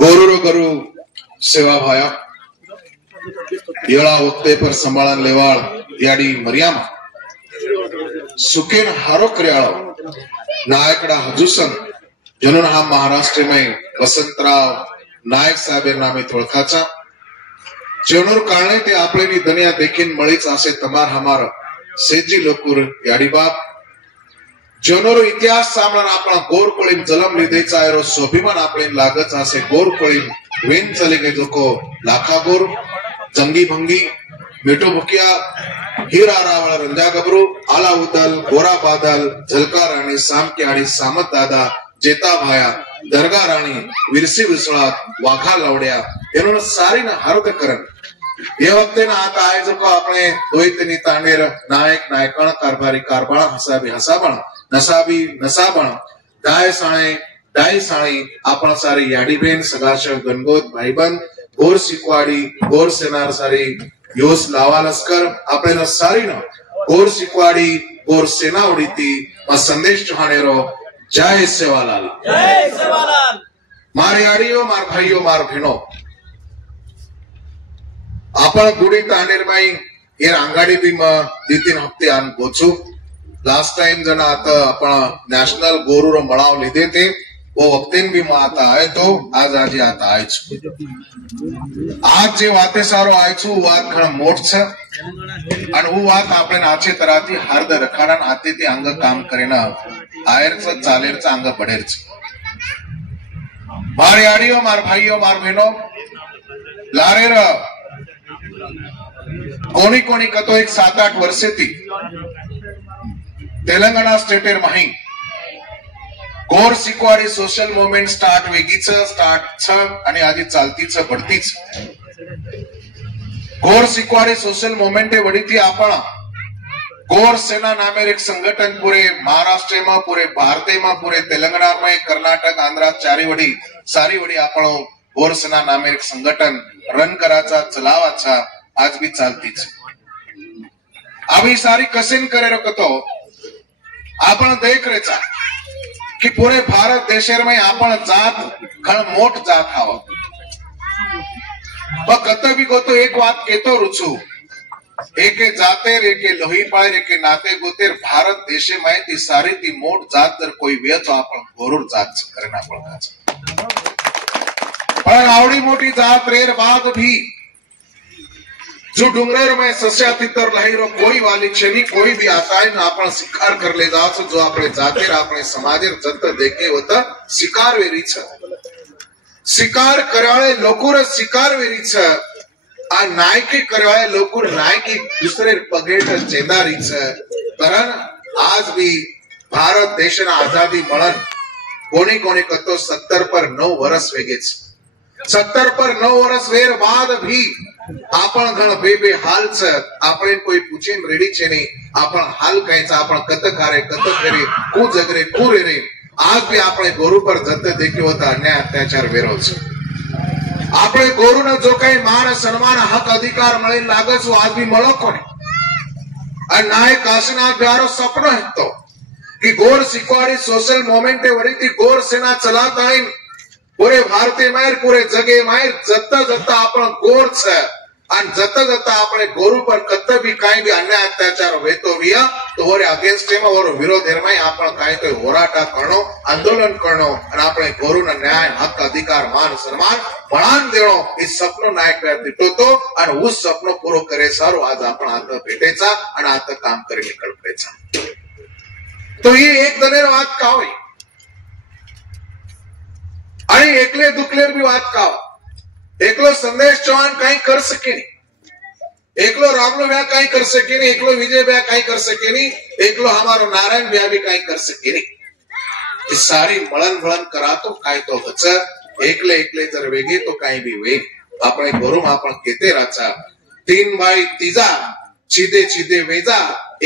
गोरू गरु सेवा भाया येळा वक्ते पर संभाळन लेवाळ याडी मरियाम सुकेन हारो कर्याळो नायकडा हजुसन जनन हा महाराष्ट्र में वसंतराव नायक साहेब नामे ओळखाचा जनोर कारणे ते आपलेनी दुनिया देखीन मळीच असे तमार हमार सेजी लोकूर याडी बाप जनोर इतिहास सामना आपण गोरकोळी जलम लिदेचा आहे स्वाभिमान आपले लागच असे गोरकोळी वेन चले गे जोको लाखा गोर जंगी भंगी मिठो भुकिया हीरा रावळ रंजा गबरू आला उदल गोरा बादल झलका राणी सामके आणि सामत दादा जेता भाया दरगा राणी विरसी विसळात वाघा लवड्या एनो सारी ना हार्द करन ये वक्ते ना आता आए जो को अपने दोइतनी तांडेर नायक नायकण कारभारी कारबाळा हसाबी हसाबण नसाबी नसाबण दाय साणे आपण सारी याडीबेन सगाश गणगोत भाईबंद गोर सिकवाडी गोर सेनार सारी योस लावा लस्कर आपल्याला सारी ना गोर सिकवाडी गोर सेना उडीती मा संदेश चौहानेरो जय सेवालाल मार याडीओ मार भाईओ मार भेणो आपण गुडी तांडेरमाई ये अंगाडी बी तीन हफ्ते आन पोचू लास्ट टाइम जना आता आपण नॅशनल गोरूर मळाव लिधे ते वो वक्तेन भी आता आए तो आज आज आता आए आज जे वाते सारो आए छु वात घणा मोठ छ आणि वो वात आपण आचे तराती हार्द रखाडन आते ते अंग काम करेना आयरच चालेरच अंग बढेरच मार याडीओ मार भाईओ मार बहनो लारेर कोणी कोणी कतो एक 7-8 वर्षे ती तेलंगणा स्टेटेर माही गोर सिकवाडी सोशल मुवमेंट स्टार्ट वेगीच स्टार्ट छ आणि आधी चालतीच बढतीच गोर सिकवाडी सोशल मुवमेंट वडीती आपण गोर सेना नामेर एक संगठन पूरे महाराष्ट्र में पूरे भारत में पूरे तेलंगाना में कर्नाटक आंध्र चारी वडी सारी वडी आपण गोर सेना नामेर एक संगठन रन कराचा चलावाचा आज भी चालतीच अभी सारी कसेन करे रखतो आपण देख रेचा कि पूरे भारत देशेर में आपण जात घण मोठ जात हाव कत भी गोतो एक बात केतो रुचू एके जातेर एके लोही पायर एके नाते गोतेर भारत देशे में ती सारी ती मोठ जात जर कोई वे तो आपण गोरूर जात करना पड़ता पण आवडी मोठी जात रेर बाद भी जो डुंगरेर में सस्या तितर लहीरो कोई वाली छेनी कोई भी आता है ना आपण शिकार कर ले जात जो आपणे जातेर आपणे समाजेर जत देखे होता शिकार वेरी छ शिकार करवाळे लोकुर शिकार वेरी छ आ नायकी करवाळे लोकुर नायकी दुसरे पगेट चेंदारी छ कारण आज भी भारत देशना आजादी मळन कोणी कोणी कतो 70 पर 9 वर्ष वेगेच 70 पर 9 वर्ष वेर बाद भी आपण घण बे हाल छ आपण कोई पूछेन रेडी छे नहीं आपण हाल कायचा आपण कत करे कू जगरे कू रे आज भी आपण गोरु पर जत देख्यो होता अन्याय अत्याचार वेरो छ આપણે ગોરુને જો કઈ માન સન્માન હક અધિકાર મળી લાગે છે આજ બી મળો કોને આ નાય કાશીનાથ પ્યારો સપનો હતો कि गोर सिकवाड़ी सोशल मोमेंट वड़ी थी गोर सेना चलाता है पूरे भारतीय मायर पूरे जगे मायर जत्ता जत्ता आपण गोर छ आणि जत्ता जत्ता આપણે गोरु पर कत भी काई भी अन्याय अत्याचार वेतो विया तो ओरे अगेंस्ट में और विरोध में आपण काई तो होराटा करनो आंदोलन करनो आणि આપણે गोरुना न्याय हक अधिकार मान सम्मान बळान देणो हे सपनो नायक दिटोतो आणि उस सपनो पूरो करे सारो आज आपण आता भेटेचा आणि आता काम करे निकळपेचा तो ये एक दनेर बात का होई आणि एकले दुखलेर भी बात का एकलो संदेश चौहान कहीं कर सके नहीं एकलो रामलो ब्याह कहीं कर सके नहीं एकलो विजय ब्याह कहीं कर सके नहीं एकलो हमारो नारायण ब्याह भी कहीं कर सके नहीं ये सारी मळन भळन करा तो काय तो बच एकले एकले जर वेगे तो काही भी वे આપણે ગોરુમાં आपण केते राचा 3 भाई तीजा छीदे छीदे वेजा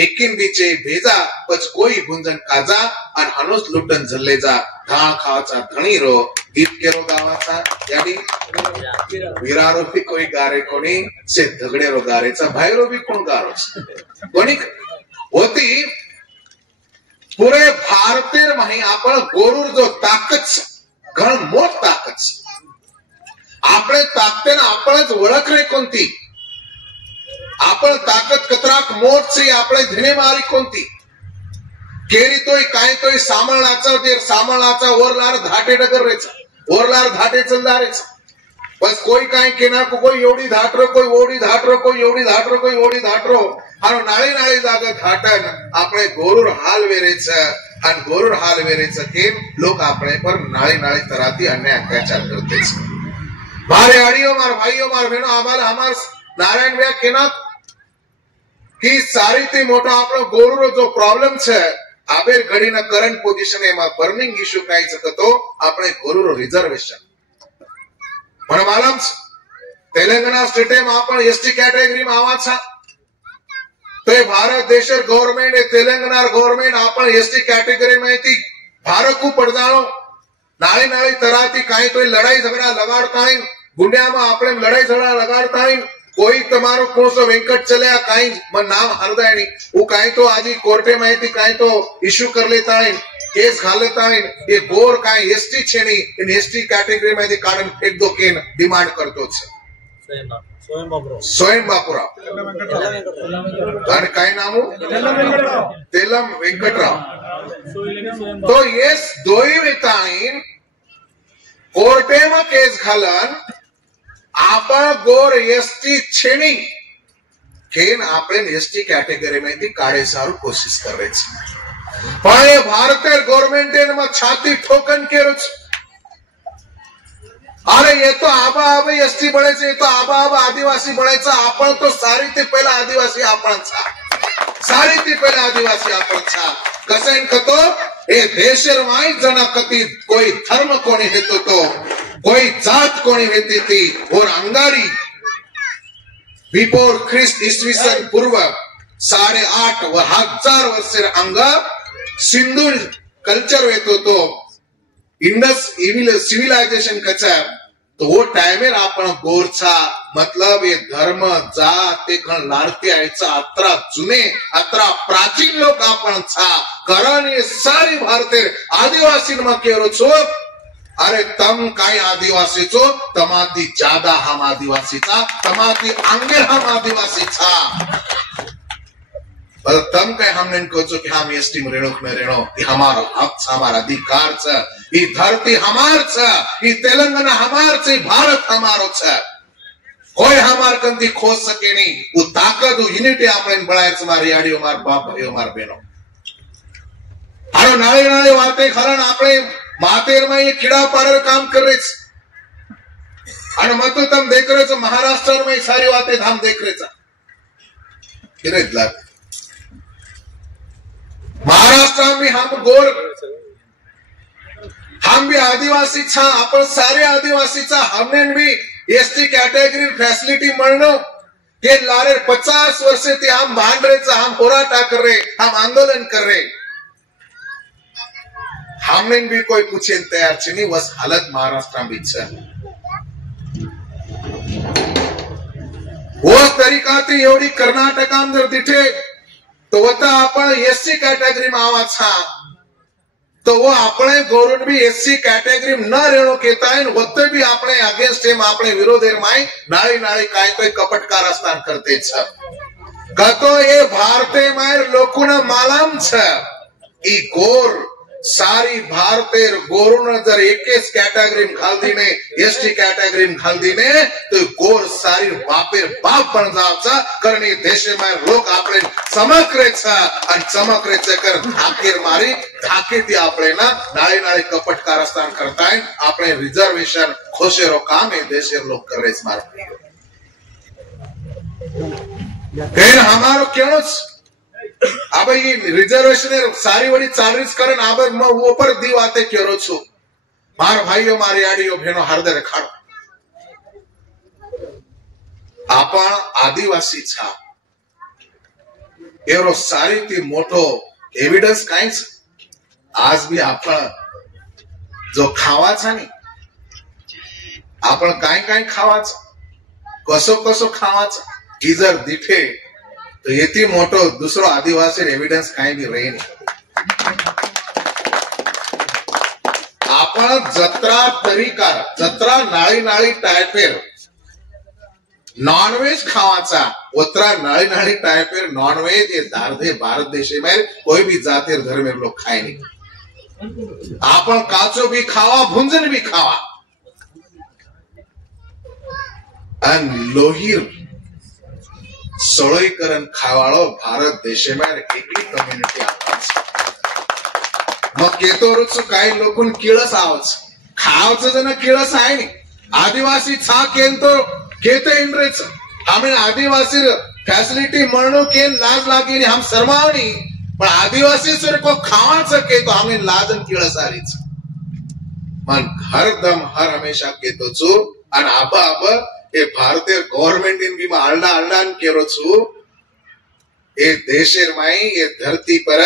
एकिन बीचे भेजा पच कोई भुंजन काजा आणि हनुस लुटन झल्लेजा धा खाचा धणीरो गीत केरो गावाचा याडी विरारो भी कोई गारे कोणी से धगडेरो गारेचा भाईरो भी कोण गारो कोणी होती पूरे भारतेर माही आपण गोरुर जो ताकत घण मोठ ताकद આપણે તાકતને આપણે જ ઓળખરે કોનતી आपण ताकद कतराक मोठ છે આપણે ધીને મારી કોનતી केरी तोय काय तोय सामळाचा ते सामळाचा ओरलार धाटे डगर रेचा ओरलार धाटे चलदार रेचा बस कोई काय केना को कोई एवढी धाटरो कोई ओडी धाटरो कोई एवढी धाटरो कोई ओडी धाटरो हारो नाळी नाळी जागा घाटन આપણે गोरुर हाल वेरेच आणि गोरुर हाल वेरेच के लोक આપણે पर नाळी नाळी तराती अन्याय अत्याचार करते છે मारे आड़ियो मार भाइयों मार बहनों आमाल हमार नारायण भैया केना की सारी थी मोटो આપણો गोरुरो जो प्रॉब्लम છે आबेर घड़ीना करंट पोजिशन एमा बर्निंग इश्यू काय सकतो આપણે गोरुरो रिजर्वेशन મને માલુમ છે तेलंगाना स्टेट में आपण एसटी कैटेगरी में आवा छा तो भारत देश गवर्नमेंट तेलंगाना गवर्नमेंट आपण एसटी कैटेगरी में थी भारत को पड़दाणो नाळी नाळी तराती काही तो लड़ाई झगड़ा लगाड़ता है गुंडिया में आपणे लड़ाई झगड़ा लगाड़ता है कोई तमारो कोसो वेंकट चल्या काही मन नाम हरदायणी वो काही तो आजी कोर्टे में थी काही तो इश्यू कर लेता है केस घाल लेता है ये गोर काही एसटी छेनी इन एसटी कैटेगरी में थी कारण फेक दो केन डिमांड करतो छे स्वयं बापूराव आणि काय नामू तेलम वेंकटराव तो ये दोई वेताईन कोर्टे में केस घालन आपण गोर एसटी छेनी केन आपण एसटी कैटेगरी में थी काढे सारू कोशिश कर रहे छे पण ये भारतीय गवर्नमेंट में छाती ठोकन केरो छे अरे ये तो आबा आबा एसटी बनायचं ये तो आबा आबा आदिवासी बनायचं आपण तो सारी ते पहिला आदिवासी आपण छा सारी ते पहिला आदिवासी आपण छा कसं खतो ए देशर माई जना कती कोई धर्म कोणी हेतो तो कोई जात कोणी हेती थी और अंगारी बिफोर ख्रिस्त ईस्वी सन पूर्व 8,500 वर्षेर अंग सिंधु कल्चर वेतो तो इंडस सिविलायझेशन कचा तो वो टाइमेर आपण गोरछा मतलब ये धर्म जात ते खण लारती आयचा अत्रा जुने अत्रा प्राचीन लोक आपण छा कारण ये सारी भारतीय आदिवासी मा केरो छो अरे तम काय आदिवासी छो तमाती ज्यादा हम आदिवासी था तमाती अंगे हम आदिवासी छा पर तम कह हमने कहो कि हम एसटी में रेणो कि हमारा हक छ हमारा अधिकार छ ई धरती हमार छ ई तेलंगाना हमार छ भारत हमारो छ कोई हमार कंती खोज सके नहीं वो ताकत वो यूनिटी आपने बढ़ाए हमारी आड़ियों मार बाप भाइयों मार बहनों हारो नाळे नाळे वाते खरण आपने मातेर में ये कीड़ा पाड़र काम कर रहे और मत तो तम देख रहे हो महाराष्ट्र में सारी बातें हम देख रहे था महाराष्ट्र में हम गोर हम भी आदिवासी छा अपन सारे आदिवासी छा हमने भी एसटी कैटेगरी फैसिलिटी मळनो ये लारे 50 वर्ष ते हम भांड रहे हम होराटा कर रहे हम आंदोलन कर रहे हमने भी कोई पूछे तैयार छे नहीं बस हालत महाराष्ट्र में छे वो तरीका थी एवढी कर्नाटका जर दिठे तो वता आपण एससी कैटेगरी में आवा छा तो वो अपने गौरव भी एससी कैटेगरी में न रेणो केता है वते भी अपने अगेंस्ट एम अपने विरोधेर माई नाळी नाळी काय तो कपट कारस्थान करते छ कतो ये भारतीय मायर लोकोना मालाम छ ई गोर सारी भारतीय गोरुन जर एकेच कैटेगरी में घाल दीने एसटी कैटेगरी में घाल दीने तो गोर सारी बापेर बाप बन जावचा कारण ये देश में लोग आपले चमकरे छ आणि चमकरे छ कर धाकेर मारी धाकेती आपले ना नाळी नाळी कपट कारस्थान करताय आपले रिजर्वेशन खोशेरो काम है देशेर लोग कर रहे मार केन हमारो केणोच अब ये रिजर्वेशन सारी बड़ी चालीस करन अब मैं वो पर दी बातें करो छो मार भाइयों मारी आड़ियों बहनों हरदर खाड़ो आपण आदिवासी छा एवरो सारी ती मोटो एविडन्स काय आज भी आपण जो खावा छा नी आपण काय काय खावा कसो कसो खावा की जर दिठे तो येती मोटो दूसरो आदिवासी एविडेंस काही भी रही नहीं आपण जत्रा तरीकार जत्रा नाळी नाळी टायफेर नॉनवेज खावाचा उतरा नाळी नाळी टाइपेर नॉनवेज ये दार्धे भारत देशे में कोई भी जातिर धर्मेर लोग खाए नहीं। आपण काचो भी खावा भुंजन भी खावा अन लोहीर सळोईकरण खावाळो भारत देशे में एकली कम्युनिटी आवाच मग केतोरुच काही लोकून किळस आवच खावचं जण किळस आहे नाही आदिवासी छा केंतो केते इंद्रेच हमें आदिवासी फैसिलिटी मरणो के लाज लागी हम शर्मावनी पण आदिवासी सर को खावा सके तो हमें लाजन किळसारीच मन हरदम हर हमेशा केतो छु आणि आबा आबा ए भारतीय गवर्नमेंट इन बीमा आलडा आलडान केरो छु ए देशेर माई ए धरती पर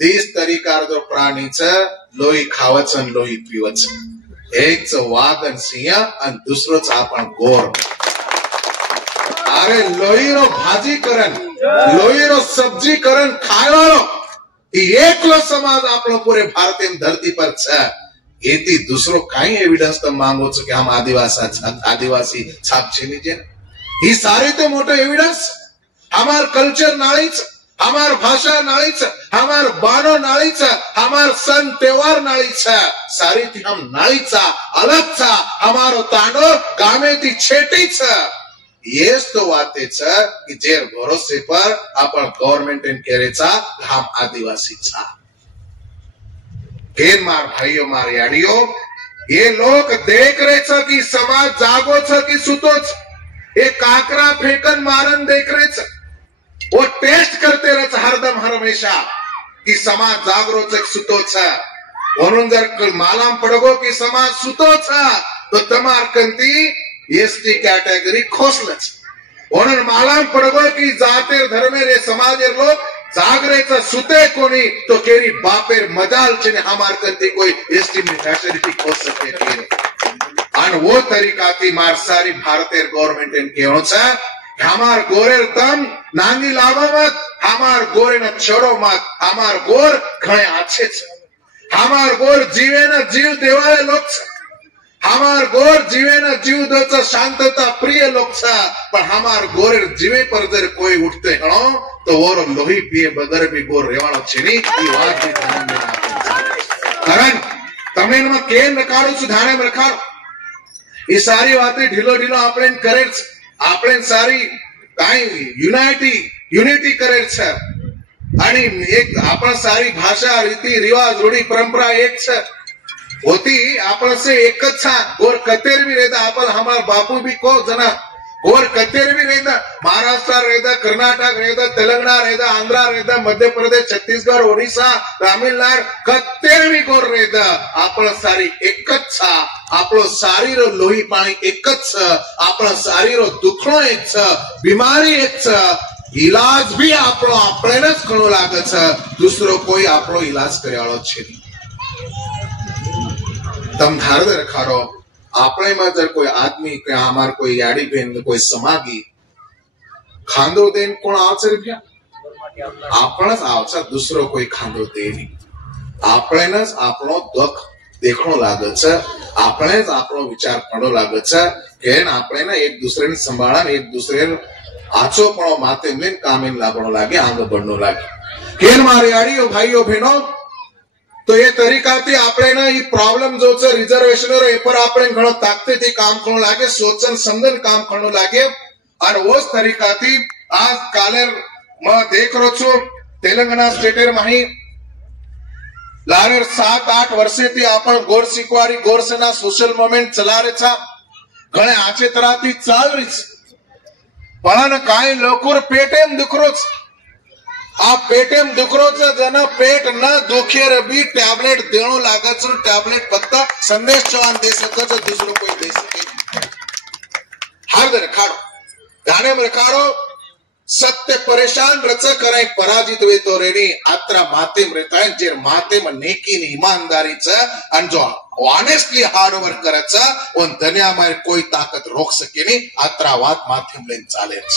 30 तरीकार जो प्राणीच लोही खावच आणि लोही पिवच एक वाघ आणि सिंह आणि दुसरोच आपण गोर अरे लोहीरो भाजी करण लोहीरो सब्जी करण खायवाळो एकलो समाज आपलो पूरे भारतीय धरती पर छ एती दूसरो काई एविडेंस तो मांगो छ कि हम आदिवासी छाप छीनी जे ही सारे तो मोटो एविडेंस हमार कल्चर नाळीच हमार भाषा नाळीच हमार बानो नाळीच हमार सन त्योहार नाळीच सारी थी हम नाळीचा अलग था हमारो तांडो गामे थी छेटीच येस तो वाते छ कि जेर भरोसे पर अपन गवर्नमेंट इन केरेचा हम आदिवासी छा केन मार भाइयों मार याडियो ये लोग देख रहे छ कि समाज जागो छ कि सुतो छ ये काकरा फेकन मारन देख रहे छ वो टेस्ट करते रहते हरदम हर हमेशा कि समाज जागरो छ सुतो छ म्हणून जर मालाम पडगो कि समाज सुतो छ तो तमार कंती एसटी कैटेगरी खोसलच म्हणून मालाम पडगो कि जातेर धर्मेर ये समाजेर लोग जागरेचा सुते कोणी तो केरी बापेर मजाल छे ने हमार कंती कोई एसटी में फैसिलिटी खोस सके आणि वो तरीका थी मार सारी भारतीय गवर्नमेंट इन केवो छ हमार गोरेर दम नांगी लावो मत हमार गोरे न छोड़ो मत हमार गोर घणे आछे छ हमार गोर जीवे न जीव देवाळे लोक छ हमार गोर जीवे न जीव दोचा शांतता प्रिय लोक छ पण हमार गोरेर जीवे पर जर कोई उठते हणो तो वो लोही पिए बगर भी गोर रेवाळो छेनी ई वात भी ध्यान में राखो कारण तमेन में केन नकाळो सुधाणे में रखारो ई सारी बातें ढीलो ढीलो आपणे करे આપણે સારી કાઈ યુનિટી કરે છે અને એક આપણા સારી ભાષા રીતિ રિવાજ રૂઢી પરંપરા એક છે होती आपण से एकच छा गोर कतेर भी रहता आपण हमार बापू भी को जना गोर कतेर भी रहता महाराष्ट्र रहता कर्नाटक रहता तेलंगाना रहता आंध्र रहता मध्य प्रदेश छत्तीसगढ़ ओडिशा तमिलनाडु कतेर भी गोर रहता आपण सारी एकच छा आपलो सारीरो लोही पाणी एकच छ आपण सारीरो दुखणो एक छ बीमारी एक छ इलाज भी आपलो आपणेच करणो लागे छ दूसरो कोई आपलो इलाज करवाळो छे तम धार दे रखारो आपणे में जर कोई आदमी के हमार कोई याडी बहन कोई समागी खांदो देन कोण आवचे रुपया आपणच आवचा दूसरो कोई खांदो देनी आपणेच आपलो दुख देखणो लागे छ आपणेच आपलो विचार करणो लागे छ केन आपणे ना एक दूसरे ने संभाळन एक दूसरे आचो पणो माथे में कामेन लागणो लागे आंग बढ़नो लागे केन मारे याडीओ भाईओ बहनो तो ये तरीका थी आपणे ना ये प्रॉब्लम जो छ रिजर्वेशन रो ए पर आपणे घणो ताकते थी काम करणो लागे सोचन समझन काम करणो लागे और वोस तरीका थी आज कालेर म देख रो छु तेलंगाना स्टेटेर माही लारेर 7-8 वर्षे थी आपण गोर सिकवारी गोर सेना सोशल मूवमेंट चला रे छा घणे आचे तरह थी चाल रही पण काही लोकोर पेटेम दुखरोच आ पेटेम दुखरोच जन पेट न दुखेर भी टैबलेट देणो लागत टैबलेट फक्त संदेश चौहान दे सकत दूसरो कोई दे सके हर दर खाड़ो गाने में खाड़ो सत्य परेशान रच करे पराजित वे तो रेनी आत्रा माते में रहता है जे माते में नेकी ने ईमानदारी छ अन जो ऑनेस्टली हार्ड वर्क करे छ उन दुनिया में कोई ताकत रोक सके नहीं आत्रावाद माध्यम लेन चाले छ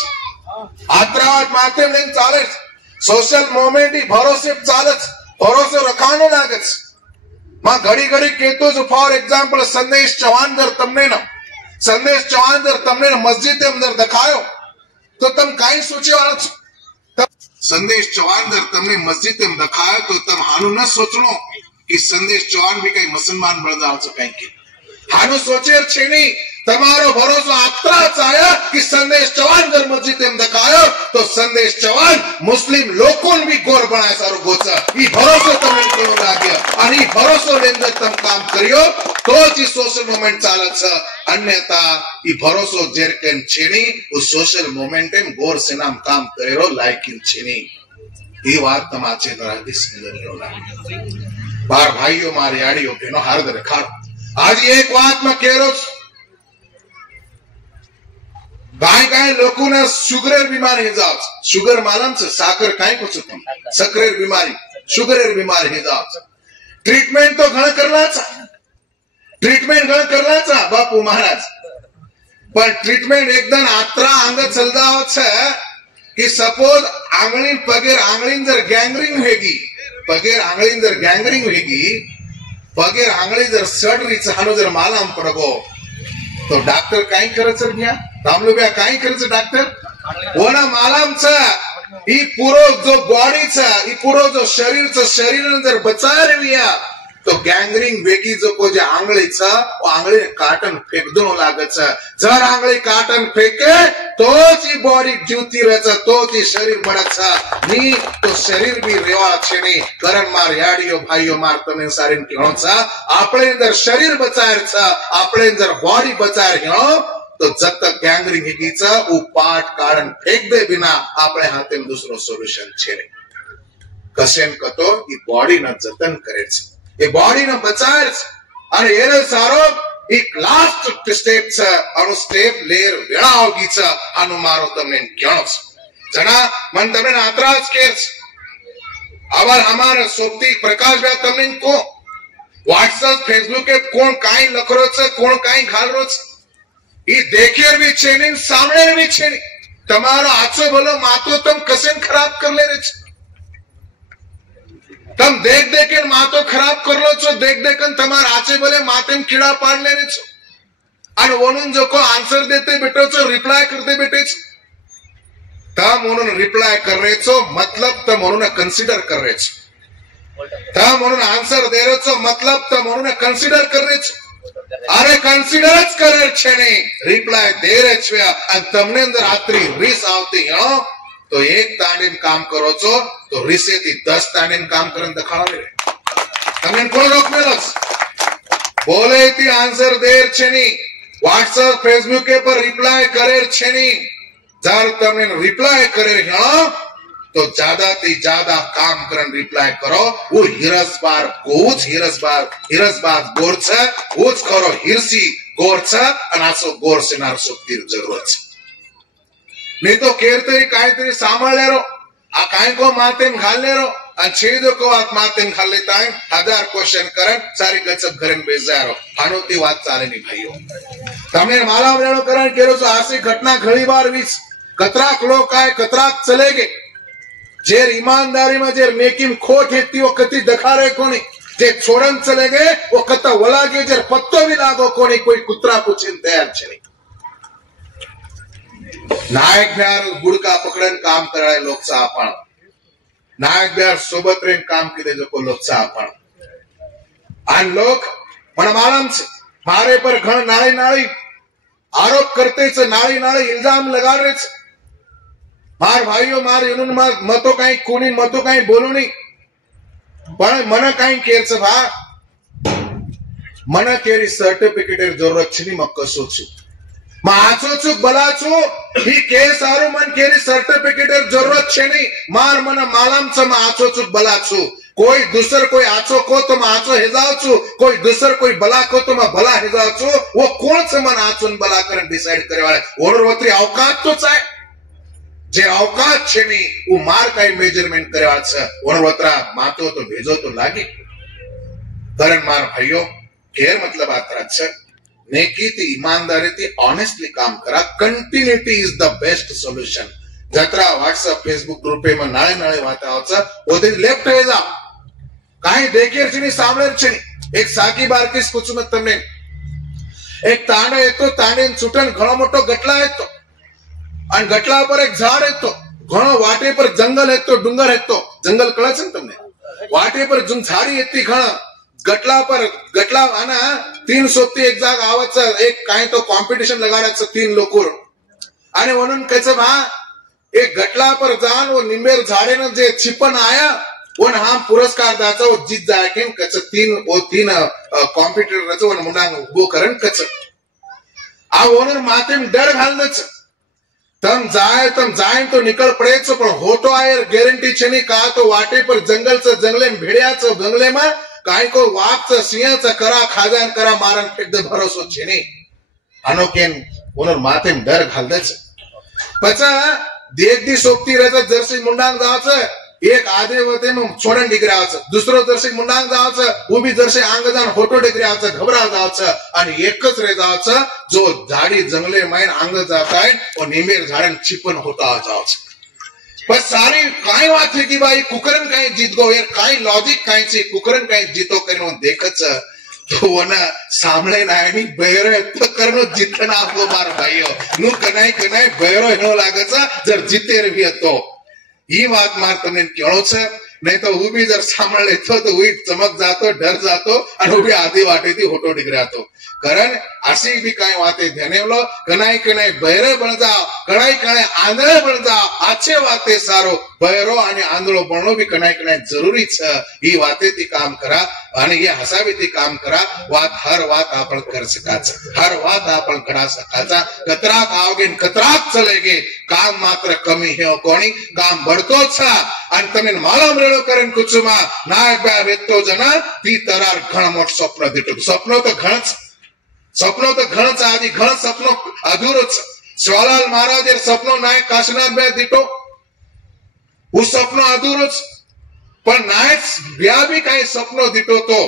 आत्रावाद माध्यम लेन चाले सोशल मूवमेंट ही भरोसे चालच भरोसे रखानो लागच માં ઘડી ઘડી કહેતો છું ફોર એક્ઝામ્પલ સંદેશ ચૌહાણ જર તમને મસ્જિદ અંદર દેખાયો તો તમે કઈ સોચેવાળા છો? સંદેશ ચૌહાણ જર તમને મસ્જિદ એમ દેખાયો તો તમે હાનું ન સોચણો કે સંદેશ ચૌહાણ બી કઈ મુસલમાન બળદાવ છો કઈ કે હાનું સોચેર છે નહીં. તમારો ભરોસો આત્રા ચાયા કે સંદેશ ચૌહાણ જર મસ્જિદ એમ દેખાયો તો સંદેશ ચૌહાણ મુસ્લિમ લોકોને બી ગોર બનાય સારું ગોચા. ઈ ભરોસો તમને કેવો લાગ્યો અને ઈ ભરોસો ની અંદર તમે કામ કર્યો તો જ ઈ સોશિયલ મુવમેન્ટ ચાલે છે. અન્યથા ઈ ભરોસો જેર કેમ છેની ઓ સોશિયલ મુવમેન્ટ એમ ગોર સેનામ કામ કરેરો લાયકીન છેની. ઈ વાત તમાચે ધરાતી સુંદરીઓ લાગે. બાર ભાઈઓ મારી આડીઓ કેનો હાર્દ રખાડો. आज एक बात में कह रहा हूं, काय लोगों ने शुगर बीमारी हिजाब शुगर मालूम से साकर काय कुछ तुम सक्रेर बीमारी शुगर बीमारी हिजाब ट्रीटमेंट तो घणा करला चा बापू महाराज. पर ट्रीटमेंट एकदम आत्रा अंग चलता है कि सपोज आंगली पगेर आंगली जर गैंग्रिंग होगी पगेर आंगली जर गैंग्रिंग होगी पगेर आंगळी जर सर्जरीचा हानो जर मालाम पडगो तो डॉक्टर काय करायचं घ्या रामलोब्या काय करायचं डॉक्टर ओना मालामचा ही पुरो जो बॉडीचा ही पुरो जो शरीर जर बचारविया तो गैंग्रिंग वेगी जो को जे आंगळीचा वो आंगळी काटन फेक दोनो लागच. जर आंगळी काटन फेके तो जी बॉडी जीवती रहचा तो जी शरीर बढाचा नी तो शरीर भी रेवा छे नहीं. करण मार याडियो भाइयो मार तने सारीन केणोचा आपळे जर शरीर बचायचा आपळे जर बॉडी बचाय घेणो तो जब तक गैंग्रिंग हेगीचा उ पाट काढन फेक दे बिना आपळे हाते दुसरो सोल्यूशन छे नहीं. कसेन कतो ई बॉडी न जतन करेच એ બોડીને બચાય અને એને સારો એક લાસ્ટ સ્ટેપ છે અનુ સ્ટેપ લેર વેળાઓગી છે આનું મારો તમને કહેણો છે. જણા મન તમને આત્રાજ કે આવાર અમાર સોપતી પ્રકાશ ભાઈ તમને કો WhatsApp Facebook पे કોણ કાઈ લખરો છે કોણ કાઈ ઘાલરો છે ઈ દેખેર भी છે નહીં સામે भी છે નહીં. તમારો આછો ભલો માતો તમ કસેન ખરાબ કર લે રે છે. तम देख देख के मातो खराब कर लो छो देख देख तुम्हारे आचे बोले माते में कीड़ा पाड़ ले छो और वोनुन जो को आंसर देते बेटो छो रिप्लाई करते बेटे छो तम उन्होंने रिप्लाई कर रहे छो मतलब तम उन्होंने कंसीडर कर रहे छो तम उन्होंने आंसर दे रहे छो मतलब तम उन्होंने कंसीडर कर रहे छो. अरे कंसीडर कर रहे छे नहीं रिप्लाई दे रहे छो और तमने अंदर रात्रि रीस आवती हो तो एक तांडीन काम करो छो तो रिसे थी 10 तांडीन काम करन दिखाड़ो रे तमने कोण रोक मेलोस बोले थी आंसर देर छे नहीं व्हाट्सएप फेसबुक के पर रिप्लाई करे छे नहीं जर तमने रिप्लाई करे हो तो ज्यादा थी ज्यादा काम करन रिप्लाई करो वो हिरसबार गोर छे वोच करो हिरसी गोर छे અને આસો गोर से नार सोक्तिर जरूरत छे. नहीं तो केरतरी कायतरी सांभाळलेरो आ काय को मातेन घाललेरो आणि छेदो को आत मातेन घाल लेता है 1000 क्वेश्चन करन सारी गचप करन बेजारो हानोती વાત ચાલે ની ભાઈઓ. તમે માલા વેણો કરન કેરો છો આસી ઘટના ઘણી વાર વીસ કતરાક લોક આય કતરાક ચલે गे जेर ईमानदारी में जेर नेकी में खोट हेती वो कति दखारे कोनी जे छोड़न चले गए वो कता वलागे जेर पत्तो भी लागो कोनी कोई कुतरा पूछिन तैयार छे नहीं. नायक बिहार गुड़का पकड़न काम कराए लोग आपण नायक बिहार सोबत रेन काम किदे जो को लोग आपण आन लोग मन मालूम छे मारे पर घण नाळी नाळी आरोप करते छे नाळी नाळी इल्जाम लगा रहे छे. मार भाइयों मार इनुन मतो काई कोनी मतो काई बोलो नहीं पण मन काई केर छे भा मन केरी सर्टिफिकेट जरूरत छे नी मक्कसो छे माचो चुक बलाचो ही केस आरो मन केरी सर्टिफिकेट जरूरत छे नहीं मार मन मालम छ माचो चुक बलाचो कोई दूसर कोई आचो को तो आचो हेजाव छु कोई दूसर कोई बला को तो भला हेजाव छु वो कौन से मन आचो बला करन डिसाइड करे वाले ओरवत्री औकात तो चाहे जे औकात छे नहीं वो मार काई मेजरमेंट करे वाला छे ओरवत्रा मातो तो भेजो तो लागे करण मार भाइयों केर मतलब आतरा छे नेकी थी ईमानदारी थी ऑनेस्टली काम करा continuity is the best solution. जत्रा व्हाट्सएप फेसबुक ग्रुप में नाळे नाळे वाता आवचा ओते लेफ्ट हे जा काय देखेर छे सामळे छे एक साकी बारकीस पूछू मैं तमने एक तांडो येतो तांडे चूटन घणो मोटो गटला येतो आणि गटला पर एक झाड येतो घणो वाटे पर जंगल येतो डुंगर येतो जंगल कळच ने तमने वाटे पर झाडी येती घण गटला आना 3 सोबती एक जाग आवाचं एक काय तो कॉम्पिटिशन लगाडायचं 3 लोकोर आणि म्हणून कैसे भा एक गटला पर जान वो निंबेर झाडेनं जे छिपन आया वन हा पुरस्कार दाचा वो जीत जाए के कच 3 कॉम्पिटिटर वन मुंडांग उभो करन कच आ ओनर माथे में डर घालनच तम जाए तो निकल पडेच पण होतो आहे गॅरंटी छनी का तो वाटे पर जंगलचं जंगले भेड्याचं जंगले में काय को वाघचं सिंहाचं करा खाजान करा मारन फेक भरोसो छनी अनोकेन ओनर माथे में डर घालदच पचा देख दी सोबती रहता जर्सी मुंडांग जावचं एक आधे होते मग छोडन डिग्र्याचं दुसरं जर्सी मुंडांग जावचं उभी जर्सी अंग जाण होटो डिग्र्याचं घबरा जावचं आणि एकच रे जावचं जो झाडी जंगले माइन अंग जाताय और निमेर झाडन छिपन होता जावचं बस सारी काय बात है कि भाई कुकरन काय जीत गो यार काय लॉजिक काय ची कुकरन काय जीतो करिनो देखच तो वना सामळे नायनी बैरो तो करनो जितना आपको मार भाईयो नु कनाई बैरो हेनो लागचा जर जीते रही तो ही बात मार तमने केळो छे नहीं तो वो भी जर सामळ लेतो तो वो चमक जातो डर जातो आणि उभी आधी वाटेती होटो डिग्रातो कारण अशी भी काय वाते ध्यानेवलो कनाई बैरे बन जाओ कनाई आंधळे बन जाओ आछे वाते सारो बैरो आणि आंधळो बनणो भी कनाई जरूरी छ ही वाते ती काम करा आणि हे हसावी ती काम करा हर वात आपण कर सकाच हर वात आपण करा सकाचा कतराक आओगे कतराक चलेगे काम मात्र कमी हे कोणी काम बढ़तो छ आणि तमे मालम रेडो करन कुचुमा नायक बा वेतो जना ती तरार घण मोठ स्वप्न दिटो स्वप्न तो घणच आधी घण सपनो अधूरोच शिवालाल महाराज सपनो नायक काशीनाथ भाई दिटो वो सपनो अधूरोच पण नायक ब्या भी काही सपनो दिटो तो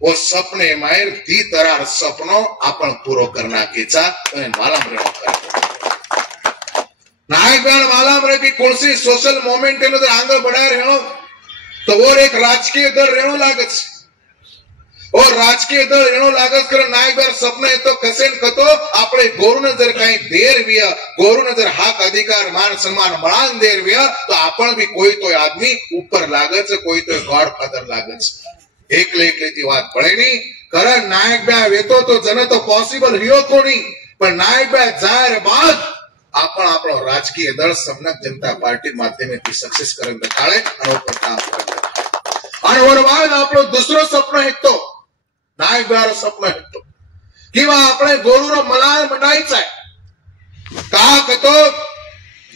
वो सपने मायर दी तरार सपनो आपण पूरो करना केचा मालम रेणो कर नायक बहन मालम रे की कौन सी सोशल मोमेंट है आगे बढ़ाए रेणो तो वो एक राजकीय दल रेणो लागच और राजकीय दल रेणो लागत कर नायक बार सपने तो कसेन कतो आपले गोरुने जर काही देर विया गोरुने जर हक अधिकार मान सम्मान मळान देर विया तो आपण भी कोई तो आदमी ऊपर लागच कोई तो गॉड फादर लागच एकले ती बात पड़े नहीं कारण नायक बा वेतो तो जन तो पॉसिबल रियो कोणी पण नायक बा जायर बाद आपण आपलो राजकीय दल समनक जनता पार्टी माध्यमेથી सक्सेस करन काळे आणि ऊपर काम करत आणि वर बाद आपलो दुसरो सपनो हेतो नायक बार सपन हेतो किंवा आपले गोरुरो मलाळ मंडायचा आहे का कतो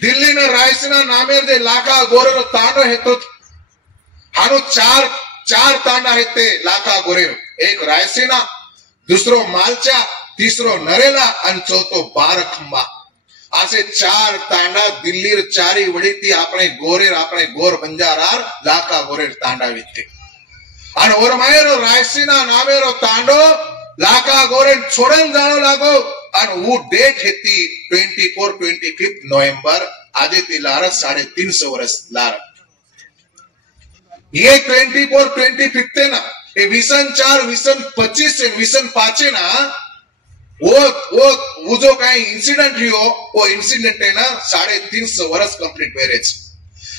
दिल्ली ने रायसीना नामेर जे लाखा गोरुरो तांडो हेतो हानो चार तांडा हेते लाखा गोरेरो एक रायसीना दुसरो मालचा तिसरो नरेला आणि चौथो बारखंबा असे 4 तांडा दिल्लीर चारी वडीती आपणे गोर बंजारार लाखा गोरेर तांडा विते आणि ओरमायरो रायसीना नामेरो तांडो लाखा गोरे छोड़न जानो लागो आणि वो डेट हेती 25 नवंबर आजे ती लार 350 वर्ष लार ये 24 ना ये विसन 4 विसन 25 से विसन 5 ना वो जो काही इंसिडेंट रियो वो इंसिडेंट है ना 350 वर्ष कंप्लीट वेरेज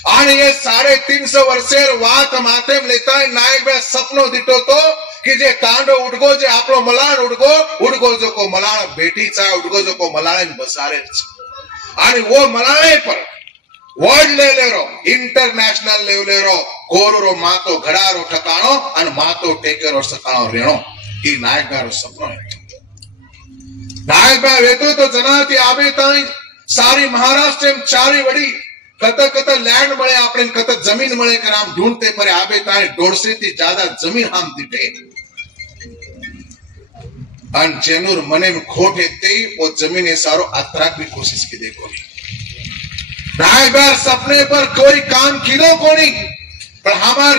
आणि ये 350 वर्षेर वात माथे में लेता है नायक बे सपनो दिटो तो कि जे तांडो उडगो जे आपलो मलाण उडगो जो को मलाण बेटी चा उडगो जो को मलाण बसारे आणि वो मलाणे पर वर्ल्ड लेवलेरो इंटरनेशनल लेवलेरो गोरुरो मातो घडारो ठकाणो आणि मातो टेकेरो सकाणो रेणो ही नायक गारो सपनो नायक बे वेतो तो जनाती आबे ताई सारी महाराष्ट्र में चारी वडी कत लैंड मळे आपण कत जमीन मळे कर हम ढूंढते पर आबे ताई 150 थी ज्यादा जमीन हम दिटे अन जेनुर मने में खोट हेते वो जमीन है सारो अतराक भी कोशिश की देखो नायक बार सपने पर कोई काम किलो कोनी पर हमार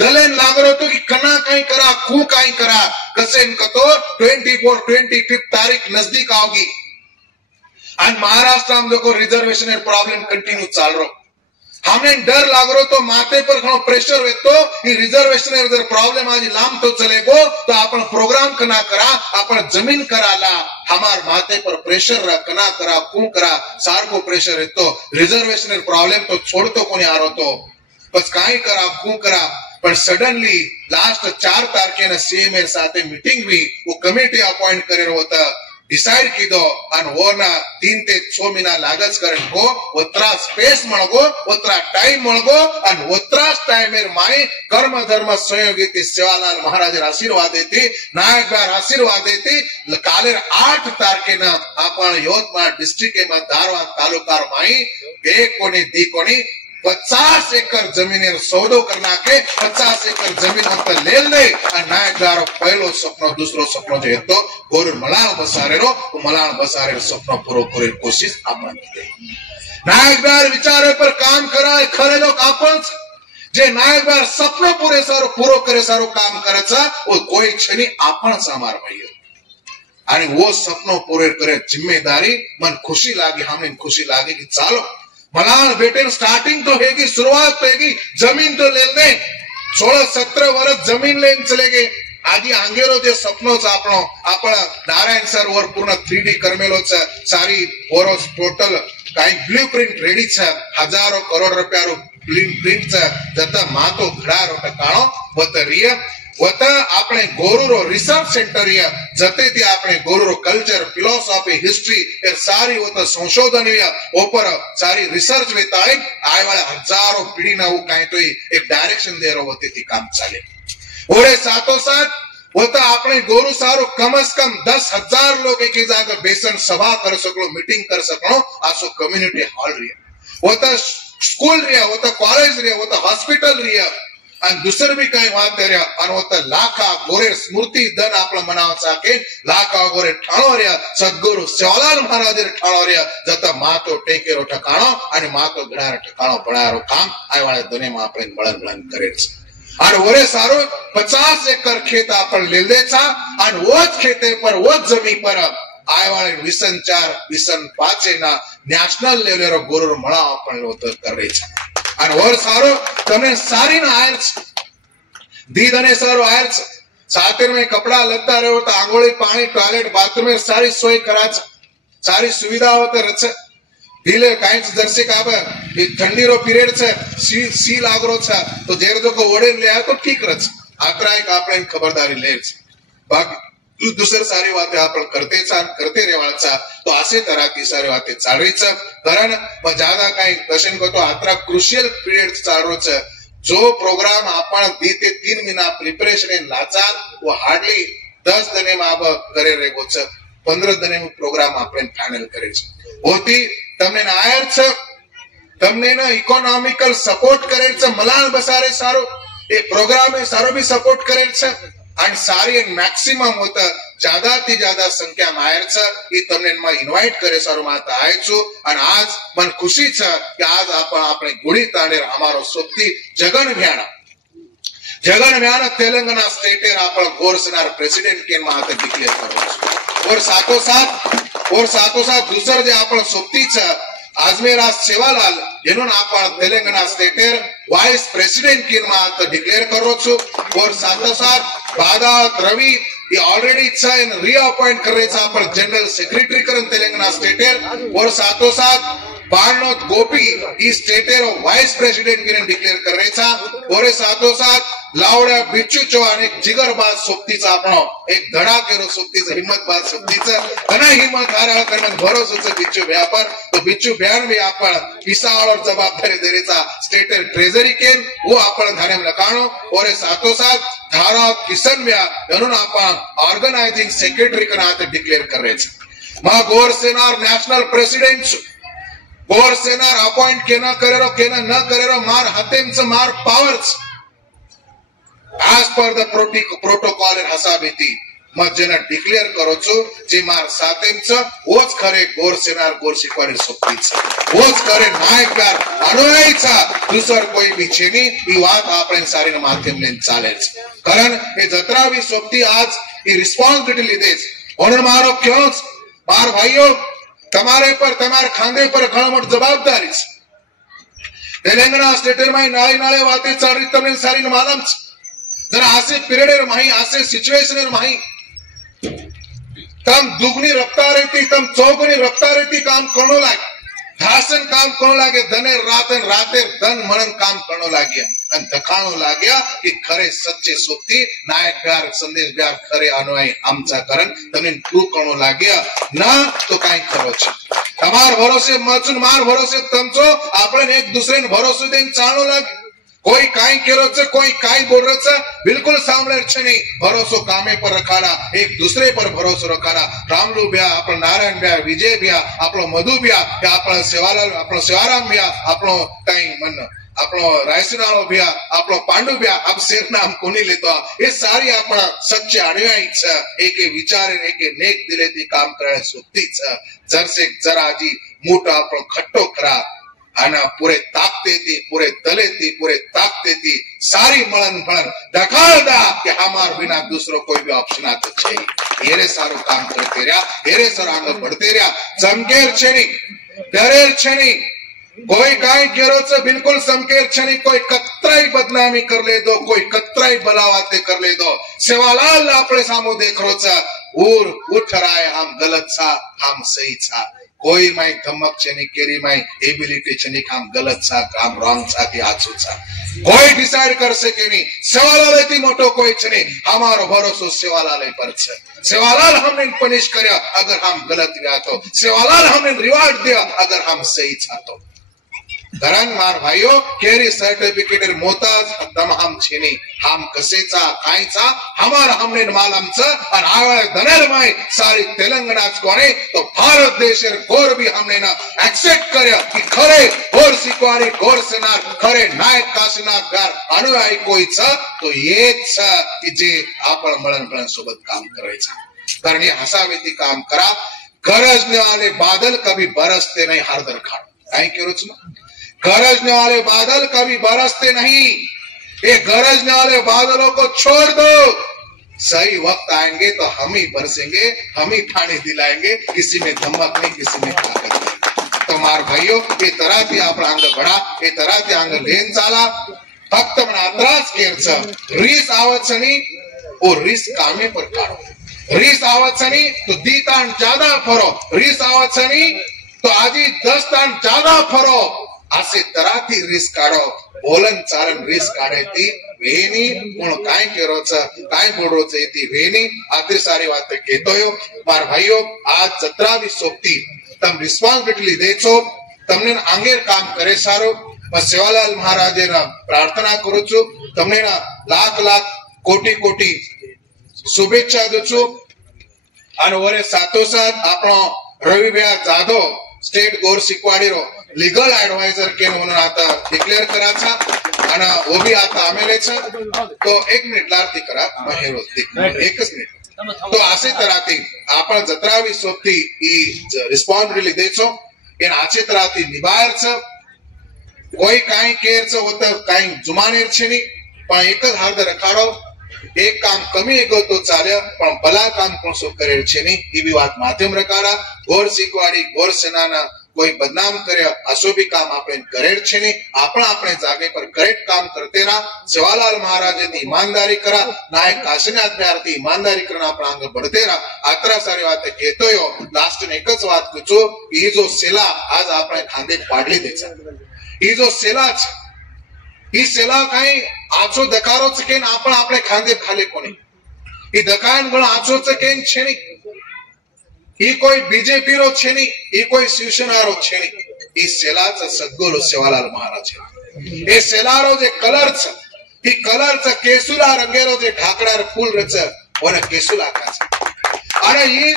दलेन लागरो तो कि कना काई करा खू काई करा कसेन कतो 25 तारीख नजदीक आओगी आणि महाराष्ट्र में देखो रिजर्वेशन प्रॉब्लम कंटिन्यू चाल रो हमने डर लाग रो तो माथे पर घणो प्रेशर वेतो ई रिजर्वेशन जर प्रॉब्लम आज लांब तो चलेगो तो आपण प्रोग्राम कना करा आपण जमीन कराला हमार माथे पर प्रेशर कना करा कू करा सारको प्रेशर येतो रिजर्वेशन प्रॉब्लम तो छोड़तो कोणी आरो तो बस काय करा कू करा पण सडनली लास्ट 4 तारखेना सीएमए साथे मीटिंग हुई वो कमिटी अपॉइंट करेल होता डिसाइड कीधो आणि वोना 3 ते 6 महीना लागच करेन को ओत्रा स्पेस मळगो ओत्रा टाइम मळगो आणि ओत्राच टाइमेर माई कर्म धर्म संयोगिती सेवालाल महाराज आशीर्वाद देती नायकगार आशीर्वाद देती कालेर 8 तारखेना आपण यवतमाळ डिस्ट्रिक्ट में धारवाड तालुकार माई एक कोणी दी कोणी 50 एकड़ जमीन सौदो करना के 50 एकड़ जमीन होता ले ले नायकगार पहलो सपनो दूसरो सपनो जो तो गोरु मलाण बसारेरो मलाण बसारे सपनो पूरो करे कोशिश आपण की नायकगार विचारे पर काम कराय खरे लोक आपण जे नायकगार सपनो पूरो करे सारो काम करायचा वो कोई क्षणी आपण सामार भाईयो आणि वो सपनो पूरे करे जिम्मेदारी मन खुशी लागी हमें खुशी लागी कि चालो मलाण बेटे स्टार्टिंग तो हैगी शुरुआत तो हैगी जमीन तो ले ले 16-17 वर्ष जमीन लेन चले गए आजी आंगेरो जे सपनो आपणो आपण नारायण सरोवर पूर्ण 3D करमेलो छे सारी ओरो टोटल काई ब्लूप्रिंट रेडी छे हजारों करोड़ रुपया रो ब्लूप्रिंट छे जता मातो घडारो टकाणो बतरिया वत आपणे गोरुरो रिसर्च सेंटर या जते ती आपणे गोरुरो कल्चर फिलॉसॉफी हिस्ट्री ए सारी वत संशोधन या ऊपर सारी रिसर्च वेताय आय वाले हजारों पीढ़ी ना वो काई तो एक डायरेक्शन दे रो होती थी काम चाले ओरे साथों साथ वत आपणे गोरु सारो कम से कम 10,000 लोग एक जगह बेसन सभा कर सकलो मीटिंग कर सकलो आसो कम्युनिटी हॉल रिया वत स्कूल रिया वत कॉलेज रिया वत हॉस्पिटल रिया आणि दुसरं बी काही वाद तर्या आणि होता लाखा गोरे स्मृती दन आपलं मनावचा के लाखा गोरे ठाणोर्या सद्गुरु सेवालाल महाराज ठाणोर्या जता मातो टेकेरो ठकाणो आणि मातो गडार ठकाणो बनारो काम आय वाले दुनिया में आपण बळन करे आणि ओरे सारो 50 एकड़ खेत आपण लेलेचा आणि वोच खेते पर वोच जमी पर आय वाले विसन 4 विसन 5 ना नेशनल लेवल गोरु मळा आपण होत करेचा અને ઓર સારો તમે સારી ના આયર દીદને સારો આયર સાથે में कपड़ा लत्ता रहो तो आंगोળી पानी टॉयलेट बाथरूम में सारी सोई कराच सारी सुविधा होते रच दिले काईच जर्सी काब ठंडी रो पीरियड छे सी लागरो छे तो जेर जो को ओडे ले आ तो ठीक रच आत्रा एक आपणे खबरदारी ले बाकी दूसरी सारी बातें आपण करते रेवाचा तो असे तरह की सारी बातें चालवीच कारण ज्यादा काही दर्शन करतो आत्रा क्रुशियल पीरियड चालरोच जो प्रोग्राम आपण 2 ते 3 महीना प्रिपरेशन लाचा वो हार्डली 10 दिन में अब करे रेगो छ 15 दिन में प्रोग्राम आपण फाइनल करे छ होती तमने आयर छ तमने ना इकोनॉमिकल सपोर्ट करे छ मलाण बसारे सारो ए प्रोग्राम में सारो भी सपोर्ट करे छ आणि सारी मैक्सिमम होता ज्यादा ती ज्यादा संख्या में आयर छ ई तमने में इनवाइट करे सारो माता आय छु आणि आज मन खुशी छ कि आज आपण આપણે गुड़ी तांडेर हमारो सोपती जगन भ्यान तेलंगाना स्टेटेर आपण गोरसनार प्रेसिडेंट के माते डिक्लेयर करो और साथों साथ दूसर जे आपण सोपती छ आजमेरा सेवालाल एनोन आपण तेलंगाना स्टेटेर वाइस प्रेसिडेंट की मात डिक्लेयर करो छु और साथों साथ बादात रवि ये ऑलरेडी छ इन रीअपॉइंट कर रहे छ आपण जनरल सेक्रेटरी करन तेलंगाना स्टेटेर और साथों साथ बाणोत गोपी ई स्टेटेर वाइस प्रेसिडेंट की डिक्लेयर कर रहे छ और साथों साथ लावड्या बिच्चू चव्हाण एक जिगरबाज सोबतीचा आपण एक धडाकेरो सोबतीचा हिम्मतबाज सोबतीचा घणा हिम्मत हारा करण भरोसाचं बिच्चू व्यापार तो बिच्चू भ्यान भी आपण पिसाळ और जवाबदारी देरेचा स्टेटेर ट्रेजरी केन वो आपण धानेम लकाणो और साथों साथ धारा किशन व्या म्हणून आपण ऑर्गनाइजिंग सेक्रेटरी कना डिक्लेयर कर रहे छ मा गोर सेनार नेशनल प्रेसिडेंट गोर सेनार अपॉइंट केना करेरो केना न करेरो मार हातेमच मार powers as per the protocol हसाबेती मग जेना डिक्लेअर करो छो जे मार सातेमच ओच खरे गोर सेनार गोर शिकवाडी सोपतीच ओच खरे नायकगार अनुयायीचा दुसर कोई भी छेनी ई बात आपण सारी न माध्यम लेन चालेच कारण हे जत्रावी सोपती आज ई रिस्पॉन्सिबिलिटी લીધેच म्हणून मारो क्योंच मार भाईओ તમારે પર તમાર ખાંદે પર ઘણો મોટો જવાબદારી છે तेलंगणा स्टेटेर माई नाळे नाळे वाते चालरी तमिल सारी मालम जरा आसे पीरियड माही आसे सिचुएशन माही तम दुगनी रफ्तार रहती तम चौगुनी रफ्तार रहती काम करनो लागे धासन काम करनो लागे धने रातन राते धन मनन काम करनो लागे અને દખાણો લાગ્યા કે ખરે સચ્ચે સોપતી નાયક પ્યાર સંદેશ પ્યાર ખરે અનુયાયી આમચા કરન તમને ટુ કણો લાગ્યા ના તો કાઈ કરો છે તમાર ભરોસે મચન માર ભરોસે તમચો આપણે એક દુસરેને ભરોસે દેન ચાણો લાગે કોઈ કાઈ કેરો છે કોઈ કાઈ બોલ રહ્યો છે બિલકુલ સાંભળે છે નહીં ભરોસો કામે પર રખાડા એક દુસરે પર ભરોસો રખાડા રામલુ ભ્યા આપણો નારાયણ ભ્યા વિજય ભ્યા આપણો મધુ ભ્યા કે આપણો સેવાલાલ આપણો સેવારામ ભ્યા આપણો કાઈ મન આપણો રાયસનાળો ભ્યા આપણો પાંડુ ભ્યા આપ શેર નામ કોની લેતો એ સારી આપણા સચ્ચે અનુયાયી છે એકે વિચારે એકે નેક દિલેથી કામ કરે સુક્તિ છે જરસે જરાજી મોટો આપણો ખટ્ટો ખરા આના પૂરે તાકતેથી પૂરે દલેથી પૂરે તાકતેથી સારી મળન ફળન દખાળદા કે હમાર बिना दूसरो कोई भी ऑप्शन आते છે એરે સારું કામ કરતે રહ્યા એરે સર આગળ बढ़ते રહ્યા ચમકેર છે નહીં ડરેર છે નહીં कोई काई केरो से बिल्कुल समकेर छनी कोई कतराई बदनामी कर ले दो कोई कतराई बलावाते कर ले दो सेवालाल आपणे सामो देख रो छा उर उठ राय हम गलत छा हम सही छा कोई माई धमक छनी केरी माई एबिलिटी छनी हम गलत छा काम रॉन्ग छा कि आछो छा कोई डिसाइड कर सके नहीं सेवालाल थी मोटो कोई छनी हमारो भरोसो सेवालाल पर छे सेवालाल हमने पनिश करया अगर हम गलत गया तो सेवालाल हमने रिवार्ड दिया अगर हम सही छा तो धरन मार भाइयों केरी सर्टिफिकेट मोताज दम हम छेनी हम कसेचा कायचा हमार हमने मालम छ और आवे धनेर माई सारी तेलंगाना कोने तो भारत देशर गोर भी हमने ना एक्सेप्ट करया कि खरे गोर सिक्वारी गोर सेनार खरे नायक काशीनाथ गार अनुयायी कोई छ तो ये छ कि जे आपण मळन मळन सोबत काम करे छ कारण ये हसावेती काम करा गरजने वाले बादल कभी बरसते नहीं हरदर खाड़ काई करो छ गरजने वाले बादल कभी बरसते नहीं ये गरजने वाले बादलों को छोड़ दो सही वक्त आएंगे तो हम ही बरसेंगे हम ही पानी दिलाएंगे किसी में धमक नहीं किसी में ताकत नहीं तो मार भाइयों ये तरह थी आप आंग बढ़ा ये तरह थी आंग लेन चाला फक्त मन आत्रास केर छ रीस आवत छनी और रीस कामे पर काढो रीस आवत छनी तो 2 तान ज्यादा फरो रीस आवत छनी तो आजी 10 तान ज्यादा फरो आसे तराती रिस्क काढो बोलन चालन रिस्क काढे ती वेनी पण काय केरो छ काय बोडरो छ ती वेनी आते सारी बात केतोय मार भाइयों आज 17 सोपती तम रिस्पोन्सिबिलिटी देछो तमने आंगेर काम करे सारो मैं सेवालाल महाराजे ना प्रार्थना करू छु तमने ना लाख लाख कोटी कोटी शुभेच्छा दू छु અને ઓરે સાથોસાથ આપણો રવિભાઈ જાદવ स्टेट गोर सिक्वाडीरो लीगल एडवाइजर के म्हणून आता डिक्लेअर कराचा आणि वो भी आता आमेले छ तो 1 मिनिट लारती करा महेरो एकच मिनिट तो असे तराती आपण 17वी सोपती ई रिस्पॉन्सिबिलिटी देचो एन आचे तराती निभायर छ कोई काई केर छ होत काई जुमानेर छेनी पण एकच हार्द रखाडो एक काम कमी एगो तो चाले पण भला काम कोण सो करेल छेनी ई भी बात माध्यम रखाडा गोर सिक्वाडी गोर सेनाना कोई बदनाम करे असो भी काम आपने करेल छेनी आपण आपने जागे पर करेक्ट काम करते ना सेवालाल महाराज नी ईमानदारी करा नायक काशीनाथ प्यारती ईमानदारी करना आपण आगे बढ़ते रहा आतरा सारी बात कहतोयो लास्ट ने एकच बात पूछो ई जो सेला आज आपने खांदे पाडली देचा ई जो सेला ई सेला काही आचो दकारो छ केन आपण आपले खांदे खाले कोणी ई दकान गण आचो छ केन छेनी ई कोई बीजेपी रो छेनी ई कोई शिवसेना रो छेनी ई सेलाचा सद्गुरु सेवालाल महाराज ए सेलारो जे कलर छ ई कलर छ केसुला रंगेरो जे ढाकडार फूल रच ओने केसुला का छ अरे ई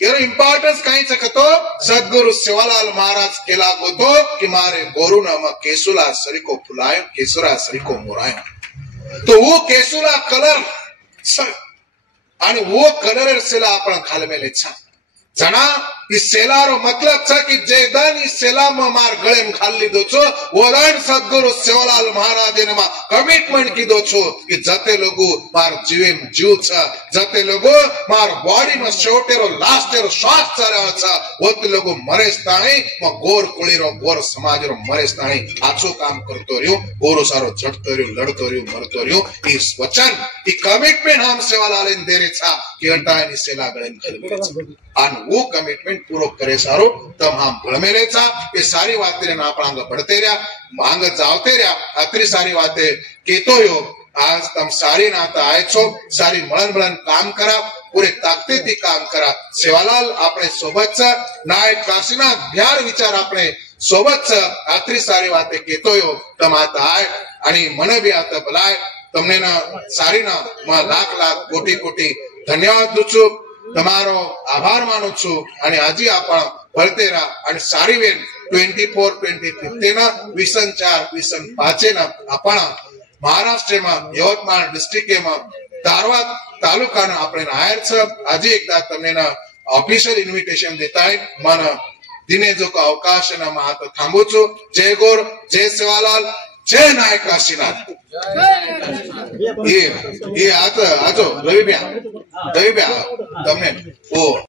केरो इंपॉर्टन्स काही सकतो सद्गुरु सेवालाल महाराज केला गोतो कि मारे गोरु नाम केसुला सरीको फुलायो केसुरा सरीको मोरायो तो वो केसुला कलर आणि वो कलर सेला आपण खालमेले छा जना इस सेलारो मतलब छ कि जे दान इस सेला में मार गले में खाल लीधो छो वो दान सद्गुरु सेवालाल महाराज ने मा कमिटमेंट कीधो छो कि जते लोगो मार जीवे में जीव छ जते लोगो मार बॉडी में छोटेरो लास्टेरो श्वास चलाव छ वो लोगो मरे स्थाणी म गोर कुळीरो गोर समाज रो मरे स्थाणी आछो काम करतो रह्यो गोरो सारो झटतो रह्यो लड़तो रह्यो मरतो रह्यो इस वचन ई कमिटमेंट हम सेवालाल ने देरे छ कि हटानी सेला गळे में खाल आन वो कमिटमेंट पूरो करे सारो तम हम भळमेले छा ये सारी वातें आपणांग बढ़ते रह्या मांग जावते रह्या अत्री सारी वाते केतो यो आज तम सारी नाता आए छो सारी मळन काम करा पूरे ताकदीथी काम करा सेवालाल आपणे सोबत छ नायक काशीनाथ ब्यार विचार आपणे सोबत छ अत्री सारी वाते केतो यो तम आता आय आणि मने बी आता भलाय तमने ना सारी ना म लाख लाख कोटी कोटी धन्यवाद दूं તમારો આભાર માનું છું અને આજે આપણ વળતેરા અને સારી વેન 24-2015 ના વિસન 4 વિસન 5 ના આપણ મહારાષ્ટ્રમાં યવતમાળ ડિસ્ટ્રિક્ટમાં ધારવા તાલુકાના આપણે આયર છે આજે એકદા તમને ના ઓફિશિયલ ઇન્વિટેશન દેતા હે મન દિને જો કો અવકાશ ના માં તો થાંબો છું જય ગોર જય સેવાલાલ જય નાયક કાશીનાથ ये आजो रविब्या તમને ઓ